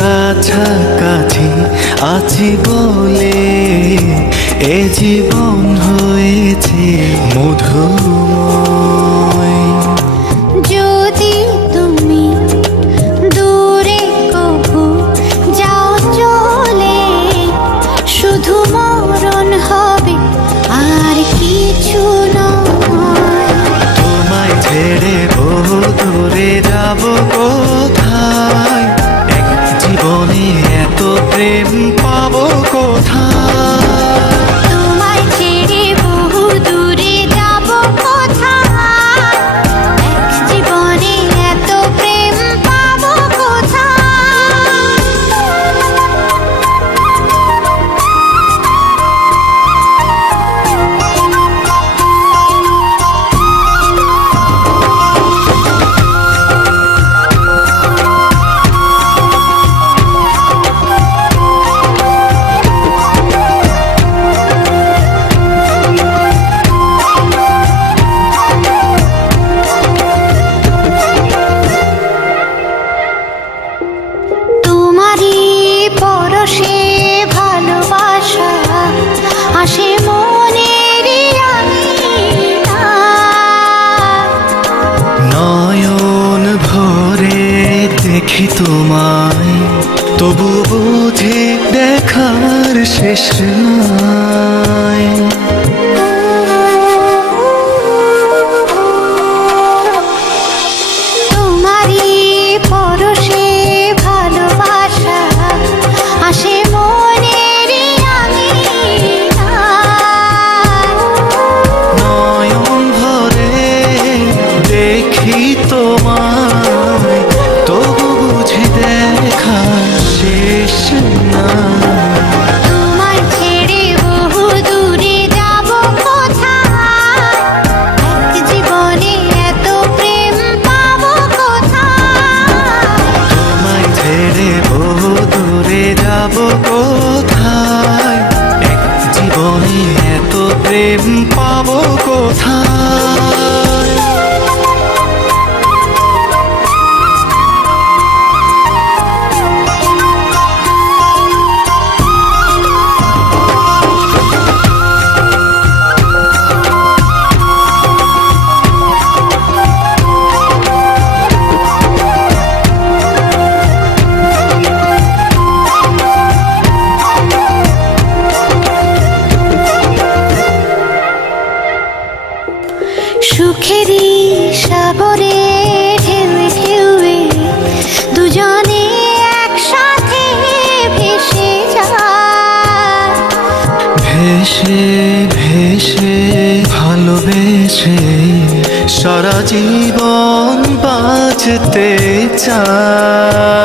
কাছাকাছি আছি বলে এ জীবন হয়েছে মধুময়। যদি তুমি দূরে কভু যাও চলে, শুধু মরণ হবে আর কিছু নয়। তোমায় ছেড়ে বহু দূরে যাব কোথায়, এক জীবনে এত প্রেম পাবো কোথায়। তোমায় ছেড়ে বহু দূরে যাব কোথায়, এক জীবনে এত প্রেম পাবো কোথায়। তোমারই পরশে ভালোবাসা আসে মনের নয়ন ভরে দেখি তোমায়, তবু বুঝি দেখার শেষ নাই। তোমারই পরশে ভালোবাসা আসে মনের নয়ন ভরে দেখি তোমায়, তবু বুঝি দেখা শেষ না। তোমায় ছেড়ে বহু দূরে যাব কোথায়, এক জীবনে এত প্রেম পাবো কোথায়। তোমায় ছেড়ে বহু দূরে যাব কোথায়, এক জীবনে এত প্রেম পাবো কোথায়। সুখেরই সাগরে ঢেউয়ে ঢেউয়ে দুজনে একসাথে ভেসে যায়। ভেসে ভেসে ভালোবেসে সারা জীবন বাঁচতে চায়।